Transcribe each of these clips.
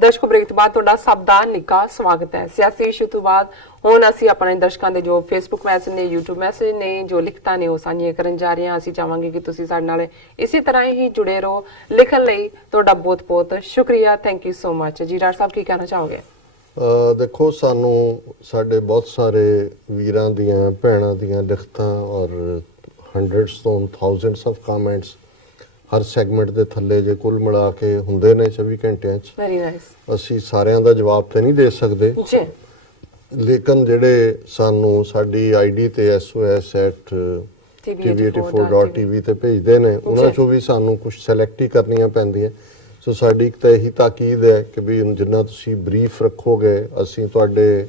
ਦਰਸ਼ਕੋ break ਤੋਂ ਬਾਅਦ ਤੁਹਾਡਾ ਸਭ ਦਾ ਨਿੱਘਾ ਸਵਾਗਤ ਹੈ। ਸਿਆਸੀ ਇਸ਼ੂ ਤੋਂ ਬਾਅਦ ਹੁਣ ਅਸੀਂ ਆਪਣੇ ਦਰਸ਼ਕਾਂ ਦੇ ਜੋ ਫੇਸਬੁੱਕ ਮੈਸੇਜ ਨੇ, YouTube ਮੈਸੇਜ ਨੇ, ਜੋ ਲਿਖਤਾਂ ਨੇ ਉਹ ਸਾਂਝੀਆਂ ਕਰਨ ਜਾ ਰਹੇ ਹਾਂ। ਅਸੀਂ ਚਾਹਾਂਗੇ ਕਿ ਤੁਸੀਂ ਸਾਡੇ ਨਾਲ ਇਸੇ ਤਰ੍ਹਾਂ ਹੀ ਜੁੜੇ ਰਹੋ। ਲਿਖਣ ਲਈ ਤੁਹਾਡਾ ਬਹੁਤ ਬਹੁਤ ਸ਼ੁਕਰੀਆ। ਥੈਂਕ ਯੂ ਸੋ ਮਚ ਜੀ। ਡਾਕਟਰ ਸਾਹਿਬ ਕੀ ਕਹਿਣਾ ਚਾਹੋਗੇ? ਦੇਖੋ, ਸਾਨੂੰ ਸਾਡੇ ਬਹੁਤ ਸਾਰੇ ਵੀਰਾਂ ਦੀਆਂ ਭੈਣਾਂ ਦੀਆਂ ਲਿਖਤਾਂ ਔਰ hundreds ਤੋਂ thousands of comments ਹਰ ਸੈਗਮੈਂਟ ਦੇ ਥੱਲੇ ਜੇ ਕੁੱਲ ਮਿਲਾ ਕੇ ਹੁੰਦੇ ਨੇ 24 ਘੰਟਿਆਂ 'ਚ। Very nice. ਅਸੀਂ ਸਾਰਿਆਂ ਦਾ ਜਵਾਬ ਤੇ ਨਹੀਂ ਦੇ ਸਕਦੇ ਜੀ, ਲੇਕਿਨ ਜਿਹੜੇ ਸਾਨੂੰ ਸਾਡੀ ਆਈਡੀ ਤੇ sos@tv84.tv ਤੇ ਭੇਜਦੇ ਨੇ ਉਹਨਾਂ ਚੋਂ ਵੀ ਸਾਨੂੰ ਕੁਝ ਸਿਲੈਕਟ ਹੀ ਕਰਨੀਆਂ ਪੈਂਦੀਆਂ। ਸੋ ਸਾਡੀ ਇੱਕ ਤਾਂ ਇਹੀ ਤਾਕੀਦ ਹੈ ਕਿ ਵੀ ਜਿੰਨਾ ਤੁਸੀਂ ਬਰੀਫ ਰੱਖੋਗੇ ਅਸੀਂ ਤੁਹਾਡੇ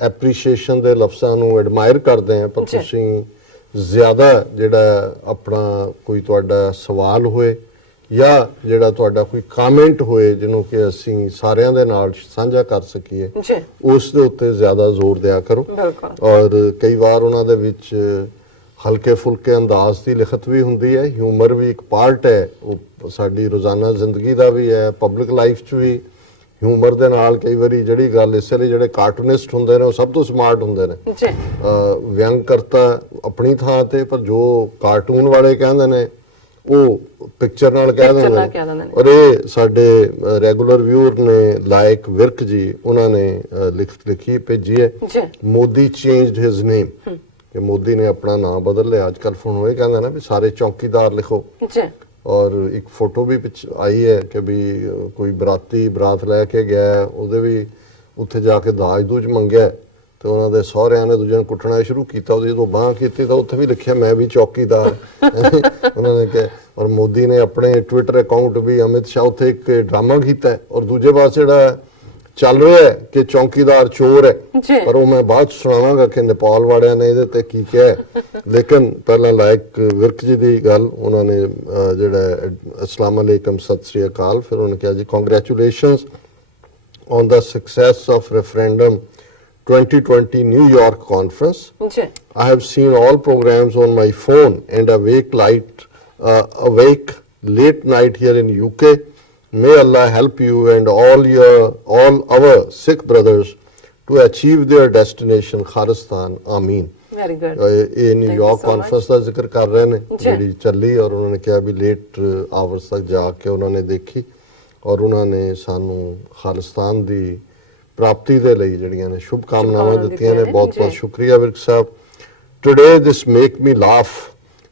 ਐਪਰੀਸ਼ੀਏਸ਼ਨ ਦੇ ਲਫ਼ਜ਼ਾਂ ਨੂੰ ਐਡਮਾਇਰ ਕਰਦੇ ਹਾਂ, ਪਰ ਤੁਸੀਂ ਜ਼ਿਆਦਾ ਜਿਹੜਾ ਆਪਣਾ ਕੋਈ ਤੁਹਾਡਾ ਸਵਾਲ ਹੋਏ ਜਾਂ ਜਿਹੜਾ ਤੁਹਾਡਾ ਕੋਈ ਕਮੈਂਟ ਹੋਏ ਜਿਹਨੂੰ ਕਿ ਅਸੀਂ ਸਾਰਿਆਂ ਦੇ ਨਾਲ ਸਾਂਝਾ ਕਰ ਸਕੀਏ ਉਸ ਦੇ ਉੱਤੇ ਜ਼ਿਆਦਾ ਜ਼ੋਰ ਦਿਆ ਕਰੋ। ਔਰ ਕਈ ਵਾਰ ਉਹਨਾਂ ਦੇ ਵਿੱਚ ਹਲਕੇ ਫੁਲਕੇ ਅੰਦਾਜ਼ ਦੀ ਲਿਖਤ ਵੀ ਹੁੰਦੀ ਹੈ, ਹਿਊਮਰ ਵੀ ਇੱਕ ਪਾਰਟ ਹੈ, ਉਹ ਸਾਡੀ ਰੋਜ਼ਾਨਾ ਜ਼ਿੰਦਗੀ ਦਾ ਵੀ ਹੈ, ਪਬਲਿਕ ਲਾਈਫ 'ਚ ਵੀ ਹਿਊਮਰ ਦੇ ਨਾਲ ਕਈ ਵਾਰੀ ਜਿਹੜੀ ਗੱਲ ਇਸ ਲਈ ਜਿਹੜੇ ਕਾਰਟੂਨਿਸਟ ਹੁੰਦੇ ਨੇ ਉਹ ਸਭ ਤੋਂ ਸਮਾਰਟ ਹੁੰਦੇ ਨੇ। ਵਿਅੰਗ ਕਰਤਾ ਆਪਣੀ ਥਾਂ ਤੇ, ਪਰ ਜੋ ਕਾਰਟੂਨ ਵਾਲੇ ਕਹਿੰਦੇ ਨੇ ਉਹ ਪਿਕਚਰ ਨਾਲ ਕਹਿ ਦਿੰਦੇ ਨੇ। ਔਰ ਇਹ ਸਾਡੇ ਰੈਗੂਲਰ ਵਿਊਅਰ ਨੇ ਲਾਇਕ ਵਿਰਕ ਜੀ, ਉਹਨਾਂ ਨੇ ਲਿਖੀ ਭੇਜੀ ਹੈ, ਮੋਦੀ ਚੇਂਜਡ ਹਿਜ਼ ਨੇਮ, ਕਿ ਮੋਦੀ ਨੇ ਆਪਣਾ ਨਾਮ ਬਦਲ ਲਿਆ। ਅੱਜ ਕੱਲ੍ਹ ਹੁਣ ਇਹ ਕਹਿੰਦਾ ਨਾ ਵੀ ਸਾਰੇ ਚੌਕੀਦਾਰ ਲਿਖੋ। ਔਰ ਇੱਕ ਫੋਟੋ ਵੀ ਪਿੱਛੇ ਆਈ ਹੈ ਕਿ ਵੀ ਕੋਈ ਬਰਾਤੀ ਬਰਾਤ ਲੈ ਕੇ ਗਿਆ, ਉਹਦੇ ਵੀ ਉੱਥੇ ਜਾ ਕੇ ਦਾਜ ਦੂਜ ਮੰਗਿਆ ਤੇ ਉਹਨਾਂ ਦੇ ਸਹੁਰਿਆਂ ਨੇ ਦੂਜਿਆਂ ਨੂੰ ਕੁੱਟਣਾ ਸ਼ੁਰੂ ਕੀਤਾ। ਉਹਦੀ ਜਦੋਂ ਬਾਂਹ ਕੀਤੀ ਤਾਂ ਉੱਥੇ ਵੀ ਲਿਖਿਆ ਮੈਂ ਵੀ ਚੌਕੀਦਾਰ ਉਹਨਾਂ ਨੇ ਕਿਹਾ। ਔਰ ਮੋਦੀ ਨੇ ਆਪਣੇ ਟਵਿੱਟਰ ਅਕਾਊਂਟ ਵੀ ਅਮਿਤ ਸ਼ਾਹ ਉੱਥੇ ਇੱਕ ਡਰਾਮਾ ਕੀਤਾ ਔਰ ਦੂਜੇ ਪਾਸੇ ਜਿਹੜਾ ਚੱਲ ਰਿਹਾ ਹੈ ਕਿ ਚੌਕੀਦਾਰ ਚੋਰ ਹੈ, ਪਰ ਉਹ ਮੈਂ ਬਾਅਦ ਚ ਸੁਣਾਵਾਂਗਾ ਕਿ ਨੇਪਾਲ ਵਾਲਿਆਂ ਨੇ ਇਹਦੇ ਤੇ ਕੀ ਕਿਹਾ। ਲੇਕਿਨ ਪਹਿਲਾਂ ਲਾਇਕ ਵਿਰਕ ਜੀ ਦੀ ਗੱਲ, ਉਹਨਾਂ ਨੇ ਜਿਹੜਾ ਅਸਲਾਮ ਅਲੈਕਮ ਸਤਿ ਸ੍ਰੀ ਅਕਾਲ, ਫਿਰ ਉਹਨੇ ਕਿਹਾ ਜੀ congratulations on the success of referendum 2020 New York conference. I have seen all programs on my phone and awake late night here in UK. May Allah help you and all our Sikh brothers to achieve their destination Kharistan. Ameen. Very good. ਇਹ New York conference ਦਾ ਜ਼ਿਕਰ ਕਰ ਰਹੇ ਨੇ ਜਿਹੜੀ ਚੱਲੀ, ਔਰ ਉਹਨਾਂ ਨੇ ਕਿਹਾ ਵੀ ਲੇਟ ਆਵਰਸ ਤੱਕ ਜਾ ਕੇ ਉਹਨਾਂ ਨੇ ਦੇਖੀ ਔਰ ਉਹਨਾਂ ਨੇ ਸਾਨੂੰ ਖਾਲਿਸਤਾਨ ਦੀ ਪ੍ਰਾਪਤੀ ਦੇ ਲਈ ਜਿਹੜੀਆਂ ਨੇ ਸ਼ੁਭ ਕਾਮਨਾਵਾਂ ਦਿੱਤੀਆਂ ਨੇ। ਬਹੁਤ ਬਹੁਤ ਸ਼ੁਕਰੀਆ ਵਿਰਕ ਸਾਹਿਬ। Today this make me laugh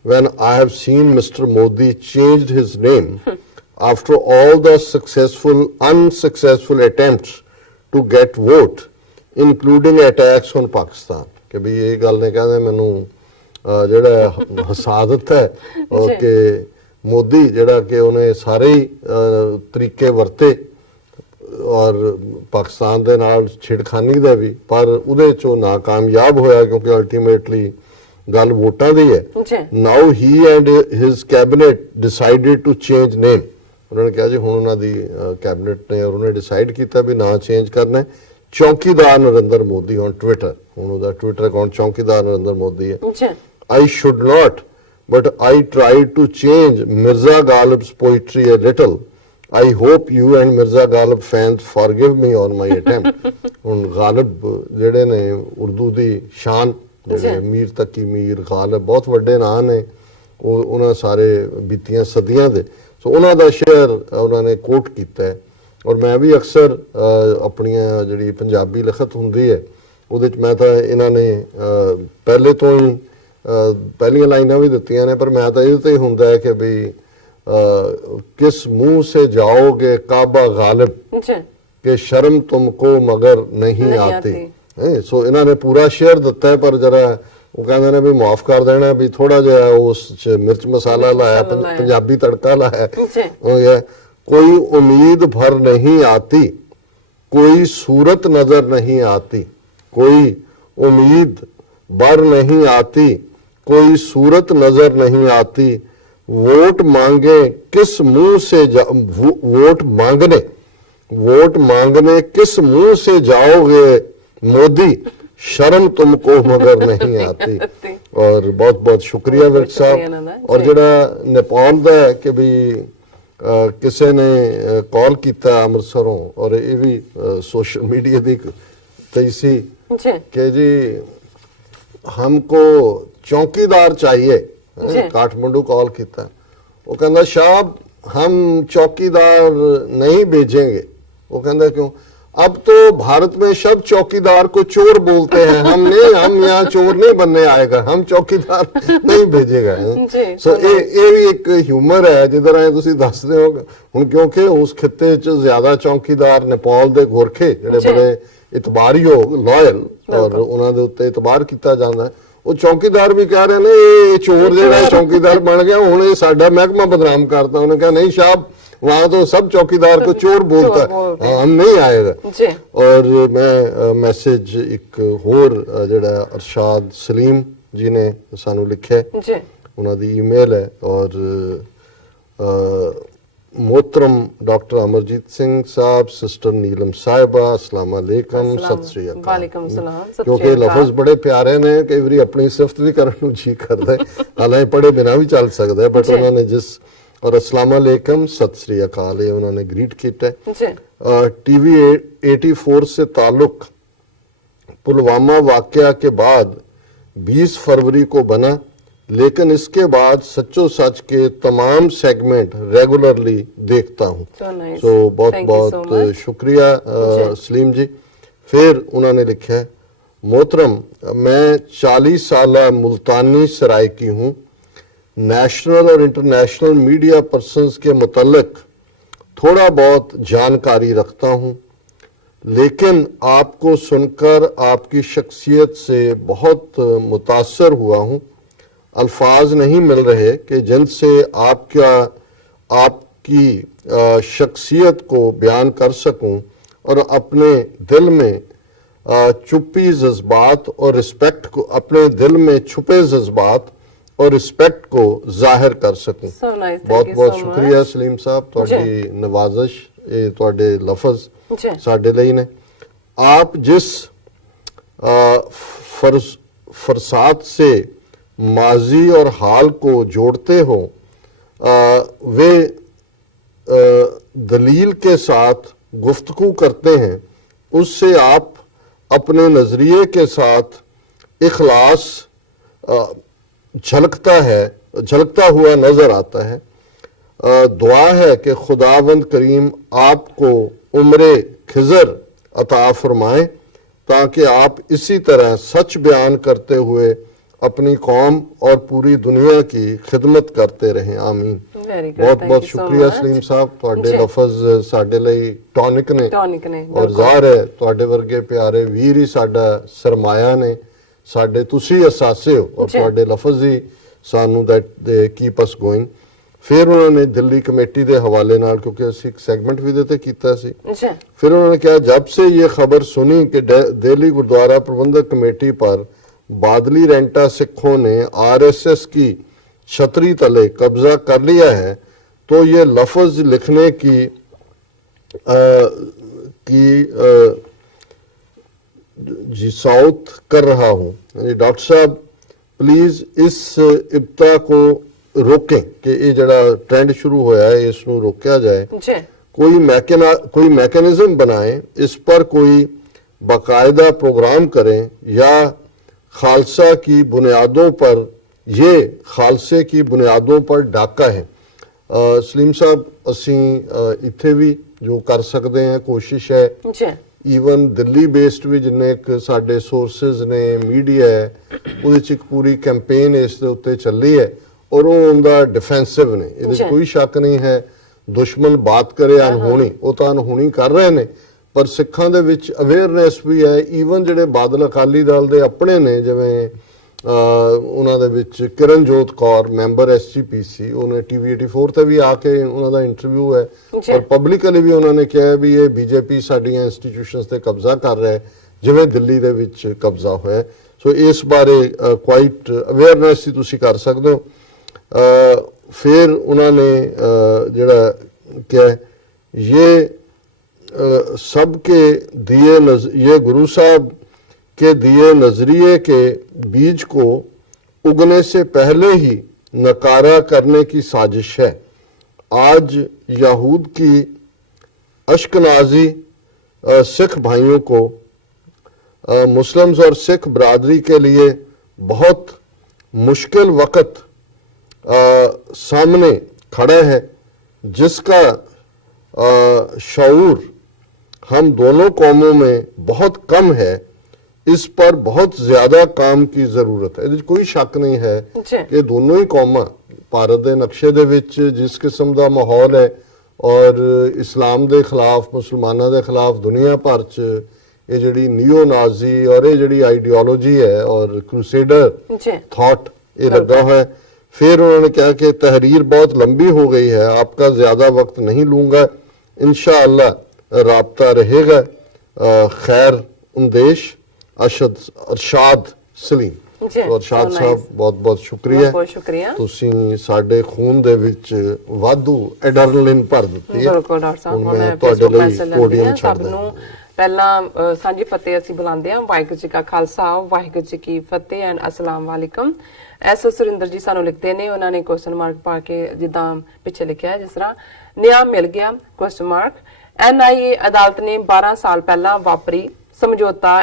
when I have seen Mr. Modi changed his name after all the unsuccessful attempts to get vote, including attacks on Pakistan. ਕਿ ਵੀ ਇਹ ਗੱਲ ਨੇ ਕਹਿੰਦੇ ਮੈਨੂੰ ਜਿਹੜਾ ਹਸਾਦਤ ਹੈ ਕਿ ਮੋਦੀ ਜਿਹੜਾ ਕਿ ਉਹਨੇ ਸਾਰੇ ਹੀ ਤਰੀਕੇ ਵਰਤੇ ਔਰ ਪਾਕਿਸਤਾਨ ਦੇ ਨਾਲ ਛੇੜਖਾਨੀ ਦਾ ਵੀ, ਪਰ ਉਹਦੇ ਚੋਂ ਨਾਕਾਮਯਾਬ ਹੋਇਆ ਕਿਉਂਕਿ ਅਲਟੀਮੇਟਲੀ ਗੱਲ ਵੋਟਾਂ ਦੀ ਹੈ। Now he and his cabinet decided to change name. ਉਹਨਾਂ ਨੇ ਕਿਹਾ ਜੀ ਹੁਣ ਉਹਨਾਂ ਦੀ ਕੈਬਨਿਟ ਨੇ ਔਰ ਉਹਨੇ ਡਿਸਾਈਡ ਕੀਤਾ ਵੀ ਨਾਂ ਚੇਂਜ ਕਰਨਾ, ਚੌਕੀਦਾਰ ਨਰਿੰਦਰ ਮੋਦੀ ਔਨ ਟਵਿੱਟਰ। ਹੁਣ ਉਹਦਾ ਟਵਿੱਟਰ ਅਕਾਊਂਟ ਚੌਕੀਦਾਰ ਨਰਿੰਦਰ ਮੋਦੀ ਹੈ। I should not, but I tried to change Mirza Ghalib's poetry a little. I hope you and Mirza Ghalib fans forgive me on my attempt. ਹੁਣ ਗਾਲਿਬ ਜਿਹੜੇ ਨੇ ਉਰਦੂ ਦੀ ਸ਼ਾਨ, ਜਿਹੜੇ ਮੀਰ ਤਕੀ ਮੀਰ ਗਾਲਿਬ ਬਹੁਤ ਵੱਡੇ ਨਾਂ ਨੇ, ਉਹ ਉਹਨਾਂ ਸਾਰੇ ਬੀਤੀਆਂ ਸਦੀਆਂ ਦੇ। ਸੋ ਉਹਨਾਂ ਦਾ ਸ਼ੇਅਰ ਉਹਨਾਂ ਨੇ ਕੋਟ ਕੀਤਾ ਹੈ। ਔਰ ਮੈਂ ਵੀ ਅਕਸਰ ਆਪਣੀਆਂ ਜਿਹੜੀ ਪੰਜਾਬੀ ਲਿਖਤ ਹੁੰਦੀ ਹੈ ਉਹਦੇ 'ਚ ਮੈਂ ਤਾਂ ਇਹਨਾਂ ਨੇ ਪਹਿਲੇ ਤੋਂ ਹੀ ਪਹਿਲੀਆਂ ਲਾਈਨਾਂ ਵੀ ਦਿੱਤੀਆਂ ਨੇ, ਪਰ ਮੈਂ ਤਾਂ ਇਹਦੇ ਤੇ ਹੀ ਹੁੰਦਾ ਹੈ ਕਿ ਵੀ ਕਿਸ ਮੂੰਹ ਸੇ ਜਾਓਗੇ ਕਾਬਾ ਗਾਲਿਬ ਕਿ ਸ਼ਰਮ ਤੁਮਕੋ ਮਗਰ ਨਹੀਂ ਆਤੀ। ਸੋ ਇਹਨਾਂ ਨੇ ਪੂਰਾ ਸ਼ੇਅਰ ਦਿੱਤਾ ਹੈ, ਪਰ ਜਰਾ ਉਹ ਕਹਿੰਦੇ ਨੇ ਵੀ ਮਾਫ ਕਰ ਦੇਣਾ ਵੀ ਥੋੜਾ ਜਿਹਾ ਉਸ 'ਚ ਮਿਰਚ ਮਸਾਲਾ ਲਾਇਆ, ਪੰਜਾਬੀ ਤੜਕਾ ਲਾਇਆ। कोई उम्मीद भर नहीं आती, कोई सूरत नजर नहीं आती, कोई उम्मीद भर नहीं आती, कोई सूरत नजर नहीं आती। वोट मांगे किस मुंह से वोट मांगने किस मुंह से जाओगे मोदी, शर्म तुमको मगर नहीं आती। और बहुत बहुत शुक्रिया विर्क साहब। और जरा नेपाल दा कि भी ਕਿਸੇ ਨੇ ਕਾਲ ਕੀਤਾ ਅੰਮ੍ਰਿਤਸਰੋਂ, ਔਰ ਇਹ ਵੀ सोशल मीडिया ਦੀ तैसी जी कि जी हमको चौकीदार चाहिए। काठमांडू कॉल किया, वो कहता साहब हम चौकीदार नहीं भेजेंगे। वो कहता क्यों? अब तो भारत में सब चौकीदार को चोर बोलते हैं, हम यहाँ चोर नहीं बनने आएगा, हम चौकीदार नहीं भेजेगा। सो ये भी एक ह्यूमर है जिधर आए तुसी दसदे हो हुण, क्योंकि उस खिते च ज्यादा चौकीदार नेपाल दे गोरखे जिहड़े बड़े इतबारयोग लॉयल और उन्हां दे उत्ते इतबार किया जाता है, वो चौकीदार भी कह रहे ने ये चोर जिहड़ा चौकीदार बन गया, हुण ये साडा महकमा बदनाम करता। उन्होंने कहा नहीं साहब वहां तो सब चौकीदार को चोर बोलता है, हम नहीं आएगा। और मैं मैसेज एक होर जिहड़ा अरशाद सलीम जी ने सानू लिखिया, उन्हां दी ईमेल है, और मोहतरम डॉक्टर अमरजीत सिंह साहब, सिस्टर नीलम साहिबा, अस्सलाम वालेकुम, सत श्री अकाल। वालेकुम सलाम। क्योंकि लफज बड़े प्यारे ने, कई बार अपनी सिफत भी करने नूं जी करदा है, हालांकि पढ़े बिना भी चल सकदा है, बट उन्होंने जिस और अस्सलाम वालेकुम सत श्री अकाल ये उन्होंने ग्रीट किया है। टीवी 84 से ताल्लुक पुलवामा वाकया के बाद 20 फरवरी को बना, लेकिन इसके बाद सच्चो सच के तमाम सेगमेंट रेगुलरली देखता हूँ। सो बहुत बहुत शुक्रिया सलीम जी। फिर उन्होंने लिखा है, मोहतरम मैं 40 साल मुल्तानी सराय की हूँ, नेशनल और इंटरनेशनल मीडिया पर्सन्स के मुतल्लिक थोड़ा बहुत जानकारी रखता हूँ, लेकिन आपको सुनकर आपकी शख्सियत से बहुत मुतासर हुआ हूँ। अल्फाज नहीं मिल रहे कि जिनसे आपकी शख्सियत को बयान कर सकूं और अपने दिल में चुप्पी जज्बात और रिस्पेक्ट को, अपने दिल में छुपे जज्बात और रिस्पेक्ट को जाहिर कर सकूं। बहुत बहुत शुक्रिया सलीम साहब, तुहाडी नवाजिश, ये तुहाडे लफज साडे लई ने। आप जिस फरसात से माजी और हाल को जोड़ते हो, वे दलील के साथ गुफ्तगू करते हैं, उससे आप अपने नजरिए के साथ इखलास झलकता हुआ नजर आता है। दुआ है कि खुदावंद करीम आपको उम्रे खिजर अता फरमाए, ताकि आप इसी तरह सच बयान करते हुए अपनी कौम और पूरी दुनिया की खिदमत करते रहें। आमीन। बहुत बहुत शुक्रिया सलीम साहब, तुहाडे लफज साडे लई टॉनिक ने, और ज़ाहिर है तुहाडे वर्गे प्यारे वीर ही साडा सरमाया ने, साडे तुसी असासे हो, और तुहाडे लफज ही सानू that they keep us going. फिर उन्होंने दिल्ली कमेटी के हवाले नाल, क्योंकि असीं एक सेगमेंट भी देते कीता सी, फिर उन्होंने कहा जब से ये खबर सुनी कि दिल्ली गुरुद्वारा प्रबंधक कमेटी पर बादली रेंटा सिखों ने आरएसएस की छतरी तले कब्जा कर लिया है, तो ये लफ्ज लिखने की जिसाउत कर रहा हूँ। डॉक्टर साहब प्लीज इस इब्ता को रोकें कि ये जड़ा ट्रेंड शुरू होया है इसनू रोकया जाए, कोई मैकेनिज्म बनाएं, इस पर कोई बाकायदा प्रोग्राम करें, या खालसा की बुनियादों पर, ये खालसे की बुनियादों पर डाका है। सलीम साहब असीं इत्थे भी जो कर सकते हैं कोशिश है, ईवन दिल्ली बेस्ड भी जिन्ने एक साडे सोर्सेज ने, मीडिया है, उहदे च एक पूरी कैंपेन इस दे उत्ते चली है, और वो उनका डिफेंसिव ने, इहदे कोई शक नहीं है। दुश्मन बात करे अनहोनी, वो तो अनहोनी कर रहे ने, पर सिखां दे विच अवेयरनेस भी है। ईवन जिहड़े बादल अकाली दल दे अपने ने, जिवें उन्हां दे विच किरणजोत कौर मैंबर SGPC, उन्हें TV 84 ते भी आके उन्हां दा इंटरव्यू है, और पब्लिकली भी उन्होंने कहा भी ये बीजेपी साडियां इंस्टीट्यूशनस ते कब्जा कर रहा है, जिवें दिल्ली दे विच कब्जा होया है। सो इस बारे क्वाइट अवेयरनेस ही तुसीं कर सकदे हो। फिर उन्होंने जिहड़ा क्या ये सबके दिए ये गुरु साहब के दिए नजरिए के बीज को उगने से पहले ही नकारा करने की साजिश है। आज यहूद की अश्कनाजी सिख भाइयों को मुस्लिम्स और सिख बरादरी के लिए बहुत मुश्किल वक्त सामने खड़ा है, जिसका शऊर हम दोनों कौमों में बहुत कम है। इस पर बहुत ज्यादा काम की ਜ਼ਰੂਰਤ ਹੈ। ਇਹਦੇ 'ਚ ਕੋਈ ਸ਼ੱਕ ਨਹੀਂ ਹੈ ਕਿ ਦੋਨੋਂ ਹੀ ਕੌਮਾਂ ਭਾਰਤ ਦੇ ਨਕਸ਼ੇ ਦੇ ਵਿੱਚ ਜਿਸ ਕਿਸਮ ਦਾ ਮਾਹੌਲ ਹੈ ਔਰ ਇਸਲਾਮ ਦੇ ਖਿਲਾਫ, ਮੁਸਲਮਾਨਾਂ ਦੇ ਖਿਲਾਫ ਦੁਨੀਆ ਭਰ 'ਚ ਇਹ ਜਿਹੜੀ ਨਿਓ ਨਾਜ਼ੀ ਔਰ ਇਹ ਜਿਹੜੀ ਆਈਡੀਓਲੋਜੀ ਹੈ ਔਰ क्रूसेडर थॉट ये लगा है। फिर उन्होंने कहा कि तहरीर बहुत लंबी हो गई है, आपका ज्यादा वक्त नहीं लूंगा, इंशाअल्लाह राब्ता रहेगा। खैर उमदेश अरशाद सलीम। ਅਰਸ਼ਾਦ ਸਾਹਿਬ ਬਹੁਤ ਬਹੁਤ ਸ਼ੁਕਰੀਆ, ਤੁਸੀਂ ਸਾਡੇ ਖੂਨ ਦੇ ਵਿੱਚ ਵਾਧੂ ਐਡਰਨਲਿਨ ਭਰ ਦਿੱਤੀ ਹੈ। ਬਿਲਕੁਲ ਡਾਕਟਰ ਸਾਹਿਬ, ਹੁਣ ਤੁਹਾਡੇ ਲਈ ਪੋਡੀਅਮ ਸਭ ਨੂੰ ਪਹਿਲਾਂ ਸਾਂਝੀ ਫਤਿਹ ਅਸੀਂ ਬੁਲਾਉਂਦੇ ਹਾਂ। ਵਾਹਿਗੁਰੂ ਜੀ ਕਾ ਖਾਲਸਾ, ਵਾਹਿਗੁਰੂ ਜੀ ਕੀ ਫਤਿਹ ਐਂਡ ਅਸਲਾਮ ਵਾਲੇਕਮ। ਐਸ ਸੁਰਿੰਦਰ ਜੀ ਸਾਨੂੰ ਲਿਖਦੇ ਨੇ, ਉਹਨਾਂ ਨੇ ਕੁਐਸਚਨ ਮਾਰਕ ਪਾ ਕੇ ਜਿੱਦਾਂ ਪਿੱਛੇ ਲਿਖਿਆ ਜਿਸ ਤਰ੍ਹਾਂ ਨਿਆਂ ਮਿਲ ਗਿਆ ਕੁਐਸਚਨ ਮਾਰਕ। NIA ਅਦਾਲਤ ਨੇ 12 ਸਾਲ ਪਹਿਲਾਂ ਵਾਪਰੀ ਸਮਝੌਤਾ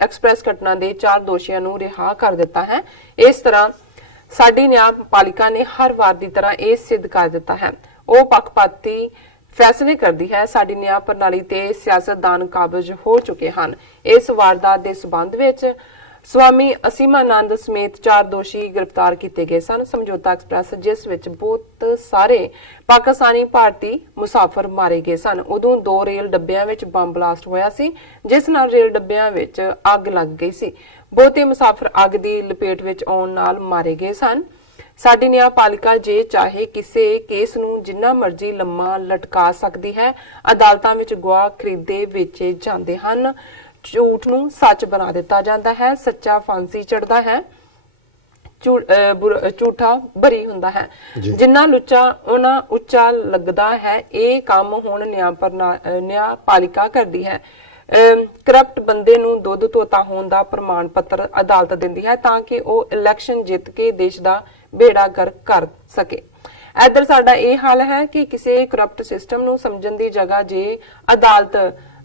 ਐਕਸਪ੍ਰੈਸ ਘਟਨਾ ਦੇ 4 ਦੋਸ਼ੀਆਂ ਨੂੰ ਰਿਹਾ ਕਰ ਦਿੱਤਾ ਹੈ। ਇਸ ਤਰ੍ਹਾਂ ਸਾਡੀ ਨਿਆਂਪਾਲਿਕਾ ਨੇ ਹਰ ਵਾਰ ਦੀ ਤਰ੍ਹਾਂ ਇਹ ਸਿੱਧ ਕਰ ਦਿੱਤਾ ਹੈ ਉਹ ਪੱਖਪਾਤੀ ਫੈਸਲੇ ਕਰਦੀ ਹੈ। ਸਾਡੀ ਨਿਆਂ ਪ੍ਰਣਾਲੀ ਤੇ ਸਿਆਸਤਦਾਨ ਕਾਬਜ਼ ਹੋ ਚੁੱਕੇ ਹਨ। ਇਸ ਵਾਰਦਾਤ ਦੇ ਸਬੰਧ ਵਿੱਚ ਸਵਾਮੀ ਅਸੀਮਾਨੰਦ ਸਮੇਤ 4 ਦੋਸ਼ੀ ਗ੍ਰਿਫਤਾਰ ਕੀਤੇ ਗਏ ਸਨ। ਸਮਝੌਤਾ ਐਕਸਪ੍ਰੈਸ ਜਿਸ ਵਿੱਚ ਬਹੁਤ ਸਾਰੇ ਪਾਕਿਸਤਾਨੀ ਭਾਰਤੀ ਮੁਸਾਫਰ ਮਾਰੇ ਗਏ ਸਨ, ਉਦੋਂ 2 ਰੇਲ ਡੱਬਿਆਂ ਵਿੱਚ ਬੰਬ ਬਲਾਸਟ ਹੋਇਆ ਸੀ, ਜਿਸ ਨਾਲ ਰੇਲ ਡੱਬਿਆਂ ਵਿੱਚ ਅੱਗ ਲੱਗ ਗਈ ਸੀ। ਬਹੁਤੇ ਮੁਸਾਫਰ ਅੱਗ ਦੀ ਲਪੇਟ ਵਿੱਚ ਆਉਣ ਨਾਲ ਮਾਰੇ ਗਏ ਸਨ। ਸਾਡੀ ਨਿਆਂਪਾਲਿਕਾ ਜੇ ਚਾਹੇ ਕਿਸੇ ਕੇਸ ਨੂੰ ਜਿੰਨਾ ਮਰਜ਼ੀ ਲੰਮਾ ਲਟਕਾ ਸਕਦੀ ਹੈ। ਅਦਾਲਤਾਂ ਵਿੱਚ ਗਵਾਹ ਖਰੀਦੇ ਵੇਚੇ ਜਾਂਦੇ ਹਨ, ਝੂਠ ਨੂੰ ਸੱਚ ਬਣਾ ਦਿੱਤਾ ਜਾਂਦਾ ਹੈ, ਸੱਚਾ ਫਾਂਸੀ ਚੜਦਾ ਹੈ, ਝੂਠਾ ਬਰੀ ਹੁੰਦਾ ਹੈ। ਜਿੰਨਾ ਲੁੱਚਾ ਉਹਨਾਂ ਉੱਚਾ ਲੱਗਦਾ ਹੈ। ਇਹ ਕੰਮ ਹੁਣ ਨਿਆਂਪਾਲਿਕਾ ਕਰਦੀ ਹੈ। ਕਰਪਟ ਬੰਦੇ ਨੂੰ ਦੁੱਧ ਧੋਤਾ ਹੋਣ ਦਾ ਪ੍ਰਮਾਣ ਪੱਤਰ ਅਦਾਲਤ ਦਿੰਦੀ ਹੈ ਤਾਂ ਕਿ ਉਹ ਇਲੈਕਸ਼ਨ ਜਿੱਤ ਕੇ ਦੇਸ਼ ਦਾ ਬੇੜਾ ਗਰਕ ਕਰ ਸਕੇ। ਇੱਧਰ ਸਾਡਾ ਇਹ ਹਾਲ ਹੈ ਕਿ ਕਿਸੇ ਕਰਪਟ ਸਿਸਟਮ ਨੂੰ ਸਮਝਣ ਦੀ ਜਗ੍ਹਾ ਜੇ ਅਦਾਲਤ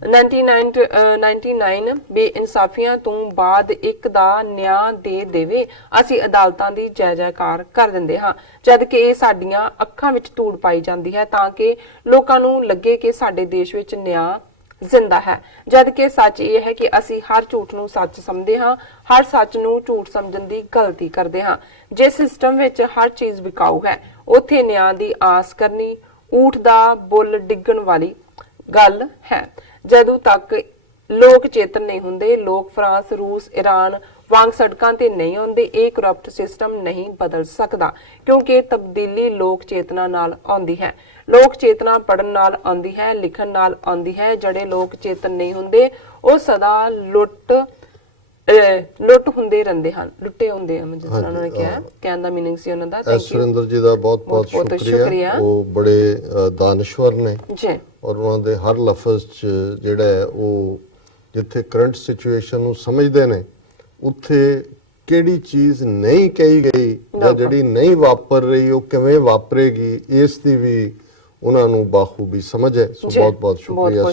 99 ਬੇਇਨਸਾਫੀਆਂ ਤੋਂ ਬਾਅਦ ਇੱਕ ਦਾ ਨਿਆਂ ਦੇ ਦੇਵੇ, ਅਸੀਂ ਅਦਾਲਤਾਂ ਦੀ ਜੈ ਜੈਕਾਰ ਕਰ ਦਿੰਦੇ ਹਾਂ, ਜਦ ਕਿ ਇਹ ਸਾਡੀਆਂ ਅੱਖਾਂ ਵਿੱਚ ਧੂੜ ਪਾਈ ਜਾਂਦੀ ਹੈ ਤਾਂ ਕਿ ਲੋਕਾਂ ਨੂੰ ਲੱਗੇ ਕਿ ਸਾਡੇ ਦੇਸ਼ ਵਿੱਚ ਨਿਆਂ ਜ਼ਿੰਦਾ ਹੈ, ਜਦ ਕਿ ਸੱਚ ਇਹ ਹੈ ਕਿ ਅਸੀਂ ਹਰ ਝੂਠ ਨੂੰ ਸੱਚ ਸਮਝਦੇ ਹਾਂ, ਹਰ ਸੱਚ ਨੂੰ ਝੂਠ ਸਮਝਣ ਦੀ ਗਲਤੀ ਕਰਦੇ ਹਾਂ। ਜੇ ਸਿਸਟਮ ਵਿੱਚ ਹਰ ਚੀਜ਼ ਵਿਕਾਊ ਹੈ, ਉੱਥੇ ਨਿਆਂ ਦੀ ਆਸ ਕਰਨੀ ਊਠ ਦਾ ਬੁੱਲ ਡਿੱਗਣ ਵਾਲੀ ਗੱਲ ਹੈ। ਜਦੋਂ ਤੱਕ ਲੋਕ ਚੇਤਨ ਨਹੀਂ ਹੁੰਦੇ, ਲੋਕ ਫਰਾਂਸ, ਰੂਸ, ਈਰਾਨ ਵਾਂਗ ਸੜਕਾਂ ਤੇ ਨਹੀਂ ਆਉਂਦੇ, ਇਹ ਕਰਪਟ ਸਿਸਟਮ ਨਹੀਂ ਬਦਲ ਸਕਦਾ, ਕਿਉਂਕਿ ਤਬਦੀਲੀ ਲੋਕ ਚੇਤਨਾ ਨਾਲ ਆਉਂਦੀ ਹੈ। ਲੋਕ ਚੇਤਨਾ ਪੜਨ ਨਾਲ ਆਉਂਦੀ ਹੈ, ਲਿਖਣ ਨਾਲ ਆਉਂਦੀ ਹੈ। ਜਿਹੜੇ ਲੋਕ ਚੇਤਨ ਨਹੀਂ ਹੁੰਦੇ ਉਹ ਸਦਾ ਲੁੱਟ ਹੁੰਦੇ ਰਹਿੰਦੇ ਹਨ, ਲੁੱਟੇ ਹੁੰਦੇ ਹਨ, ਜਿਸ ਤਰ੍ਹਾਂ ਉਹਨਾਂ ਨੇ ਕਿਹਾ, ਕਹਿਣ ਦਾ ਮੀਨਿੰਗ ਸੀ ਉਹਨਾਂ ਦਾ। ਥੈਂਕ ਯੂ ਸੁਰਿੰਦਰ ਜੀ ਦਾ ਬਹੁਤ ਬਹੁਤ ਸ਼ੁਕਰੀਆ। ਉਹ ਬੜੇ ਦਾਨਸ਼ਵਰ ਨੇ ਜੀ ਔਰ ਉਹਨਾਂ ਦੇ ਹਰ ਲਫ਼ਜ਼ 'ਚ ਜਿਹੜਾ ਹੈ ਉਹ ਜਿੱਥੇ ਕਰੰਟ ਸਿਚੁਏਸ਼ਨ ਨੂੰ ਸਮਝਦੇ ਨੇ, ਉੱਥੇ ਕਿਹੜੀ ਚੀਜ਼ ਨਹੀਂ ਕਹੀ ਗਈ ਜਾਂ ਜਿਹੜੀ ਨਹੀਂ ਵਾਪਰ ਰਹੀ ਉਹ ਕਿਵੇਂ ਵਾਪਰੇਗੀ, ਇਸ ਦੀ ਵੀ ਉਹਨਾਂ ਨੂੰ ਬਾਖੂਬੀ ਸਮਝ ਹੈ। ਸੋ ਬਹੁਤ ਬਹੁਤ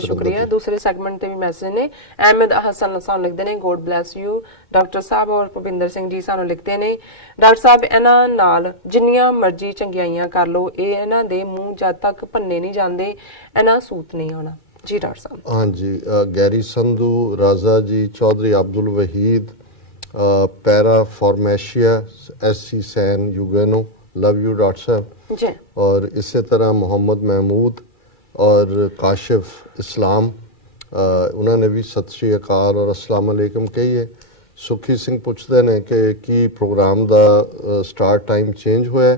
ਸ਼ੁਕਰੀਆ। ਦੂਸਰੇ ਸੈਗਮੈਂਟ ਤੇ ਵੀ ਮੈਸੇਜ ਨੇ। ਅਹਿਮਦ ਹਸਨ ਸਾਨੂੰ ਲਿਖਦੇ ਨੇ, ਗੋਡ ਬਲੈਸ ਯੂ ਡਾਕਟਰ ਸਾਹਿਬ। ਔਰ ਭੁਪਿੰਦਰ ਸਿੰਘ ਜੀ ਸਾਨੂੰ ਲਿਖਦੇ ਨੇ, ਡਾਕਟਰ ਸਾਹਿਬ ਇਹਨਾਂ ਨਾਲ ਜਿੰਨੀਆਂ ਮਰਜ਼ੀ ਚੰਗਿਆਈਆਂ ਕਰ ਲਓ, ਇਹ ਇਹਨਾਂ ਦੇ ਮੂੰਹ ਜਦ ਤੱਕ ਭੰਨੇ ਨਹੀਂ ਜਾਂਦੇ ਇਹਨਾਂ ਸੂਤ ਨਹੀਂ ਆਉਣਾ। ਜੀ ਡਾਕਟਰ ਸਾਹਿਬ। ਹਾਂਜੀ, ਗੈਰੀ ਸੰਧੂ, ਰਾਜ਼ਾ ਜੀ, ਚੌਧਰੀ ਅब्दुल वहीद, पैरा फॉर्मेशिया, SC सैन युगेनो, लव यू डॉक्टर साहब जी। और इसी तरह मोहम्मद महमूद और काशिफ इस्लाम, उन्होंने भी सत श्री अकाल और अस्सलाम वालेकुम कही है। सुखी सिंह पुछते हैं कि प्रोग्राम का स्टार्ट टाइम चेंज होया,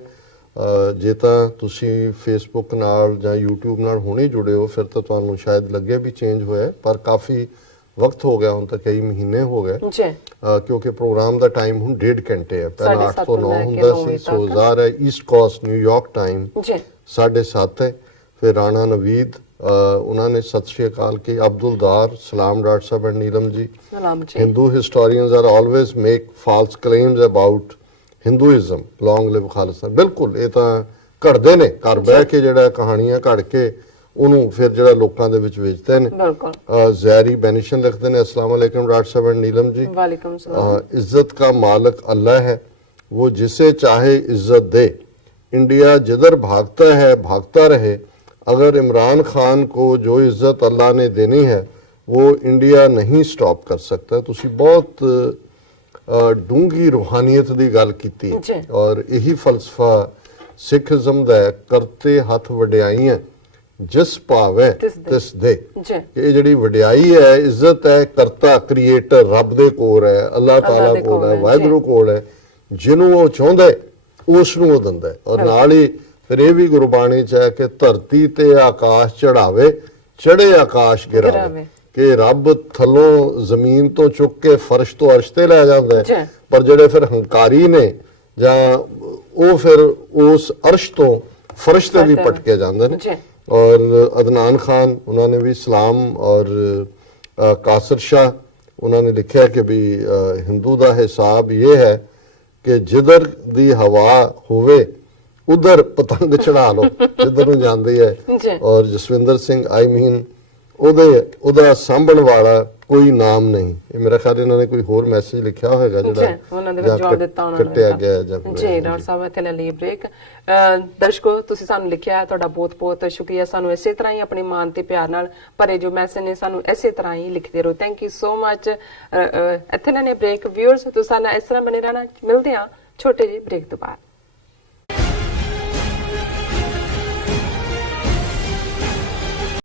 जे तां तुसीं फेसबुक नाल जां यूट्यूब नाल हुणे जुड़े हो फिर तो तुहानूं शायद लगे भी चेंज होया, पर काफ़ी वक्त हो गया, ਹੁਣ ਤਾਂ ਕਈ ਮਹੀਨੇ ਹੋ ਗਏ ਕਿਉਂਕਿ ਪ੍ਰੋਗਰਾਮ ਦਾ ਟਾਈਮ ਹੁਣ 1.5 ਘੰਟੇ ਹੈ। ਪਹਿਲਾਂ 8 ਤੋਂ 9 ਹੁੰਦਾ ਸੀ। ਸੋ ਜ਼ਾਹਰ ਹੈ ਈਸਟ ਕੋਸਟ ਨਿਊਯਾਰਕ ਟਾਈਮ 7:30 ਹੈ। ਫਿਰ ਰਾਣਾ ਨਵੀਦ ਉਹਨਾਂ ਨੇ ਸਤਿ ਸ਼੍ਰੀ ਅਕਾਲ ਕੀ, ਅਬਦੁਲਦਾਰ ਸਲਾਮ doctor Sahib and Neelam ji. Hindu historians are always make false claims about Hinduism, long live Khalistan. ਬਿਲਕੁਲ, ਇਹ ਤਾਂ ਘੜਦੇ ਨੇ, ਘਰ ਬਹਿ ਕੇ ਜਿਹੜਾ ਕਹਾਣੀਆਂ ਘੜ ਕੇ ਉਹਨੂੰ ਫਿਰ ਜਿਹੜਾ ਲੋਕਾਂ ਦੇ ਵਿੱਚ ਵੇਚਦੇ ਨੇ। ਬਿਲकुल। ਜ਼ੈਰੀ ਬੈਨਿਸ਼ਨ ਲਿਖਦੇ ਨੇ, अस्सलाम वालेकुम राठ साहब एंड नीलम जी। वालेकुम सलाम। इज्जत का मालिक अल्लाह है, वो जिसे चाहे इज्जत दे। इंडिया जिधर भागता है भागता रहे। अगर इमरान खान को जो इज्जत अल्लाह ने देनी है वो इंडिया नहीं स्टॉप कर सकता। तुसी बहुत डूंगी रूहानियत की गल की और यही फलसफा सिखिज्म दा है, करते हथ वड्याई है जिस भावे तिस दे। ये जिहड़ी वड्याई है, इज्जत है, करता क्रिएटर रब दे कोल है, अल्लाह ताला कोल है, वाहिगुरू कोल है। जिन्हों वो चाहुंदा है उस नूं वो दिंदा है। और नाल ही फिर ये भी गुरबाणी च है कि धरती ते आकाश चढ़ावे, चढ़े आकाश गिरावे। कि रब थलों जमीन तो चुक के फर्श तो अर्श ते लै जांदा है, पर जिहड़े फिर हंकारी ने जां वो फिर उस अर्श तो फर्श ते भी पटके जांदे ने। और अदनान खान उन्होंने भी सलाम, और कासर शाह उन्होंने लिखा कि भी हिंदू का हिसाब ये है कि जिधर दी हवा होवे उधर पतंग चढ़ा लो, जिधर नूं जांदी है। और जसविंदर सिंह आई मीन ਉਹਦਾ ਸਾਂਭਣ ਵਾਲਾ ਕੋਈ ਨਾਮ ਨਹੀਂ। ਇਹ ਮੇਰਾ ਖਿਆਲ ਇਹਨਾਂ ਨੇ ਕੋਈ ਹੋਰ ਮੈਸੇਜ ਲਿਖਿਆ ਹੋਵੇਗਾ ਜਿਹੜਾ ਉਹਨਾਂ ਦੇ ਵਿੱਚ ਜਵਾਬ ਦਿੱਤਾ ਉਹਨਾਂ ਨੇ ਕੱਟਿਆ ਗਿਆ ਜਾਂ ਜੀ। ਡਾਕਟਰ ਸਾਹਿਬ ਇੱਥੇ ਲੈ ਲਈ ਬ੍ਰੇਕ। ਦਰਸ਼ਕੋ ਤੁਸੀਂ ਸਾਨੂੰ ਲਿਖਿਆ, ਤੁਹਾਡਾ ਬਹੁਤ ਬਹੁਤ ਸ਼ੁਕਰੀਆ। ਸਾਨੂੰ ਇਸੇ ਤਰ੍ਹਾਂ ਹੀ ਆਪਣੀ ਮਾਨ ਤੇ ਪਿਆਰ ਨਾਲ ਭਰੇ ਜੋ ਮੈਸੇਜ ਨੇ ਸਾਨੂੰ ਇਸੇ ਤਰ੍ਹਾਂ ਹੀ ਲਿਖਦੇ ਰਹੋ। Thank you so much. ਇੱਥੇ ਲੈਣੇ ਬ੍ਰੇਕ। ਵਿਊਅਰਸ ਤੁਸੀਂ ਨਾਲ ਇਸ ਤਰ੍ਹਾਂ ਬਣੇ ਰਹਿਣਾ। ਮਿਲਦੇ ਹਾਂ ਛੋਟੇ ਜਿਹੇ ਬ੍ਰੇਕ ਤੋਂ ਬਾਅਦ।